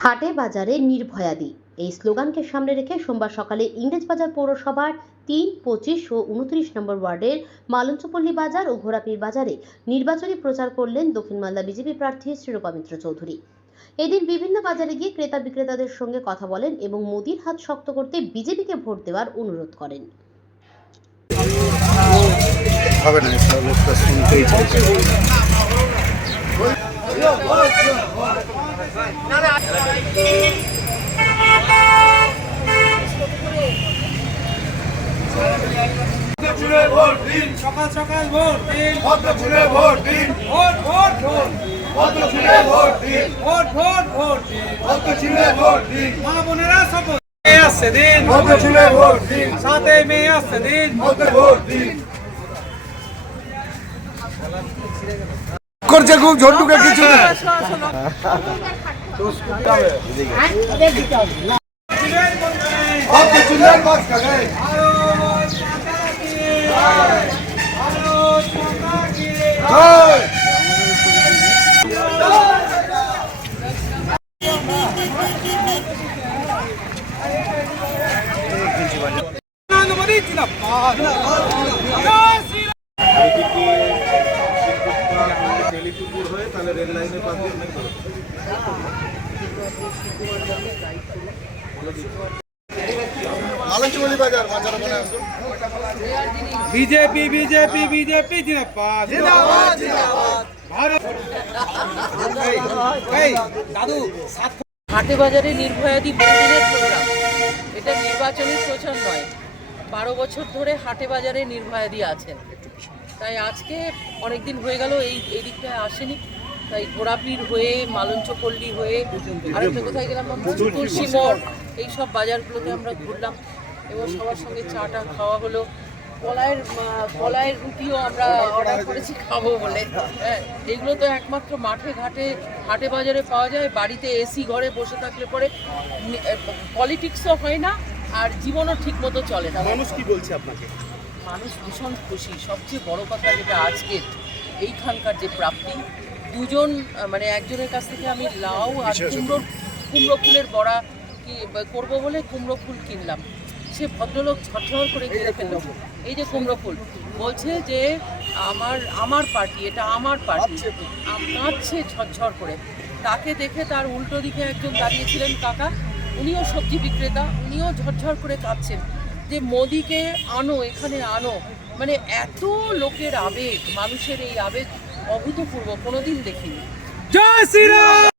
হাটে বাজারে নির্ভয়াদি এই স্লোগানকে সামনে রেখে সোমবার সকালে ইংরেজবাজার পৌরসভার ৩, ২৫ ও ২৯ নম্বর ওয়ার্ডের মালঞ্চপল্লী বাজার ও ঘোড়াপীর বাজারে নির্বাচনী প্রচার করলেন দক্ষিণ মালদা বিজেপি প্রার্থী শ্রীরূপা মিত্র চৌধুরী। এদিন বিভিন্ন বাজারে গিয়ে ক্রেতা বিক্রেতাদের সঙ্গে কথা বলেন এবং মোদির হাত শক্ত করতে বিজেপিকে ভোট দেওয়ার অনুরোধ করেন। সকাল সকাল ভোট দিন, ভোট দিন, ভোট ভোট ভোট, ভোট দিন, ভোট ভোট ভোট দিন, ভোট দিন, মা বোনেরা শপথ মেয়ে আসছে দিন, ভোট দিন, 7 মে আসছে দিন, ভোট দিন। করছে খুব ঝন্টুকে কিছু না। ভোট চুলের বাস কাটে। জয়। নরেন্দ্র মোদি জিন্দাবাদ। জয় শ্রীরাম। টেলিটুকুর হয়ে তাহলে রেল লাইনের পাশে মালঞ্চপল্লী বাজার বাজার মানে বিজেপি বিজেপি বিজেপি জিন্দাবাদ জিন্দাবাদ জিন্দাবাদ। ভারত। দাদু হাটে বাজারে নির্ভয়াদি বহুদিনের প্রোগ্রাম, এটা নির্বাচনী প্রচার নয়। 12 বছর ধরে হাটে বাজারে নির্ভয়াদি আছেন, তাই আজকে অনেক দিন হয়ে গেল এই দিকটায় আসেনি, তাই ঘোড়াপীর হয়ে মালঞ্চপল্লী হয়ে আরেকটা কোথায় গেলাম তুলসী মোড়, এইসব বাজারগুলোতে আমরা ঘুরলাম এবং সবার সঙ্গে চাটা খাওয়া হলো। কলাইয়ের রুটিও আমরা অর্ডার করেছি খাবো বলে। হ্যাঁ, এগুলো তো একমাত্র মাঠে ঘাটে হাটে বাজারে পাওয়া যায়। বাড়িতে এসি ঘরে বসে থাকলে পরে পলিটিক্সও হয় না আর জীবনও ঠিক মতো চলে না। মানুষ কি বলছে আপনাকে? মানুষ ভীষণ খুশি। সবচেয়ে বড় কথা যেটা আজকের এইখানকার যে প্রাপ্তি, দুজন মানে একজনের কাছ থেকে আমি লাউ আর কুমড়ো ফুলের বড়া করবো বলে কুমড়ো ফুল কিনলাম। সে ভদ্রলোক ঝরঝর করে কিনে ফেলল। এই যে কুমড়ো ফুল বলছে যে আমার পার্টি, এটা আমার পার্টি, কাঁদছে ঝরঝর করে। তাকে দেখে তার উল্টো দিকে একজন দাঁড়িয়েছিলেন কাকা, উনিও সবজি বিক্রেতা, উনিও ঝরঝর করে কাঁদছেন যে মোদিকে আনো, এখানে আনো। মানে এত লোকের আবেগ, মানুষের এই আবেগ অভূতপূর্ব, কোনোদিন দেখিনি। জয় শ্রীরাম।